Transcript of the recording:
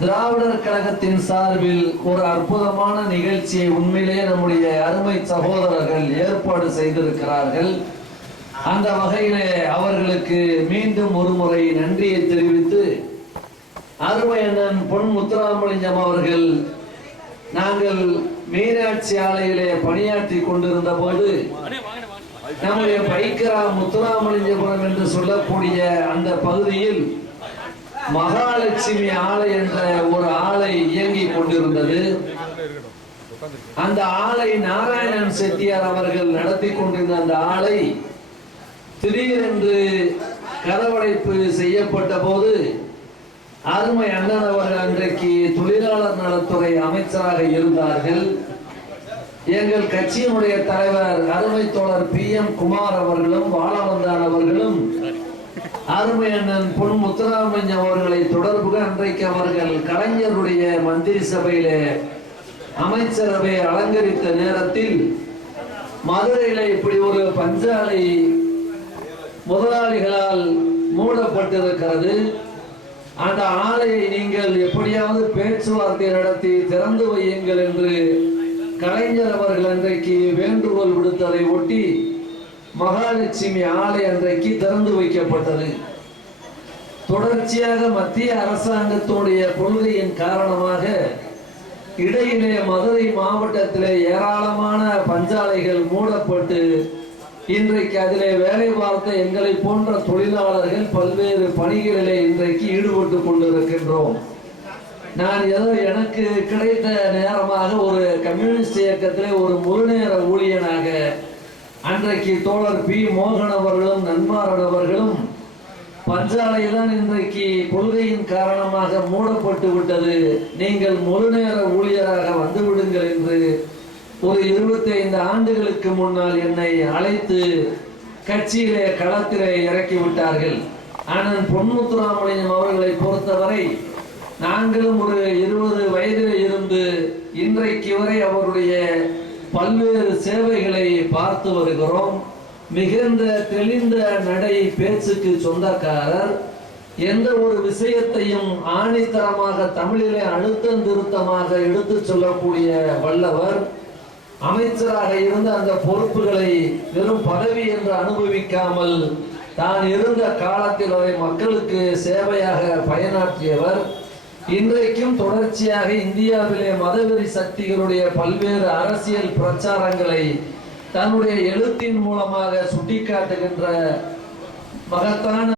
திராவிடர் கழகத்தின் சார்பில் ஒரு அற்புதமான நிகழ்ச்சியை உண்மையிலே நம்முடைய அருமை சகோதரர்கள் ஏற்பாடு செய்திருக்கிறார்கள். அந்த வகையிலே அவர்களுக்கு மீண்டும் ஒருமுறை நன்றியை தெரிவித்து, அருமை அண்ணன் பொன் முத்துராமலிங்கம் அவர்கள் நாங்கள் மீனாட்சி ஆலையிலே பணியாற்றி கொண்டிருந்த போது நம்முடைய பைக்கரா முத்துராமலிங்கபுரம் என்று சொல்லக்கூடிய அந்த பகுதியில் மகாலட்சுமி ஆலை என்ற ஒரு ஆலை இயங்கிக் கொண்டிருந்தது. அந்த ஆலை நாராயணன் செட்டியார் அவர்கள் நடத்தி கொண்டிருந்த அந்த ஆலை திடீரென்று கதவடைப்பு செய்யப்பட்ட போது அருமை அண்ணன் அவர்கள் அன்றைக்கு தொழிலாளர் நலத்துறை அமைச்சராக இருந்தார்கள். எங்கள் கட்சியினுடைய தலைவர் அருமை தோழர் PM குமார் அவர்களும் வாழவந்தான் அவர்களும் அருமை அண்ணன் பொன் முத்துராமலிங்கம் அவர்களை தொடர்புக அன்றைக்கு அவர்கள் கலைஞருடைய மந்திரி சபையிலே அமைச்சரவை அலங்கரித்த நேரத்தில் மதுரையில இப்படி ஒரு பஞ்சாலை முதலாளிகளால் மூடப்பட்டிருக்கிறது, அந்த ஆலையை நீங்கள் எப்படியாவது பேச்சுவார்த்தை நடத்தி திறந்து வையுங்கள் என்று கலைஞர் அவர்கள் அன்றைக்கு வேண்டுகோள் விடுத்ததை ஒட்டி மகாலட்சுமி ஆலை அன்றைக்கு திறந்து வைக்கப்பட்டது. தொடர்ச்சியாக மத்திய அரசாங்கத்துடைய கொள்கையின் காரணமாக இடையிலே மதுரை மாவட்டத்திலே ஏராளமான பஞ்சாலைகள் மூடப்பட்டு இன்றைக்கு அதிலே வேலை பார்த்த எங்களை போன்ற தொழிலாளர்கள் பல்வேறு பணிகளிலே இன்றைக்கு ஈடுபட்டு கொண்டிருக்கின்றோம். நான் ஏதோ எனக்கு கிடைத்த நேரமாக ஒரு கம்யூனிஸ்ட் இயக்கத்திலே ஒரு முழுநேர ஊழியனாக அன்றைக்கு தோழர் P மோகன் அவர்களும் நன்மாறன் அவர்களும் பஞ்சாலை தான் இன்றைக்கு கொள்கையின் காரணமாக மூடப்பட்டு விட்டது, நீங்கள் முழுநேர ஊழியராக வந்து விடுங்கள் என்று ஒரு 25 ஆண்டுகளுக்கு முன்னால் என்னை அழைத்து கட்சியிலே களத்திலே இறக்கி விட்டார்கள். ஆனால் பொன் முத்துராமலிங்கம் அவர்களை பொறுத்தவரை நாங்களும் ஒரு 20 வயதில் இருந்து இன்றைக்கு வரை அவருடைய பல்வேறு சேவைகளை பார்த்து வருகிறோம். மிகுந்த தெளிந்த நடை பேச்சுக்கு சொந்தக்காரர், எந்த ஒரு விஷயத்தையும் ஆணித்தரமாக தமிழிலே அழுத்தம் திருத்தமாக எடுத்து சொல்லக்கூடிய வல்லவர். அமைச்சராக இருந்த அந்த பொறுப்புகளை வெறும் பதவி என்று அனுபவிக்காமல் தான் இருந்த காலத்தில் அதை மக்களுக்கு சேவையாக பயனாற்றியவர். இன்றைக்கும் தொடர்ச்சியாக இந்தியாவிலே மதவெறி சக்திகளுடைய பல்வேறு அரசியல் பிரச்சாரங்களை தன்னுடைய எழுத்தின் மூலமாக சுட்டிக்காட்டுகின்ற மகத்தான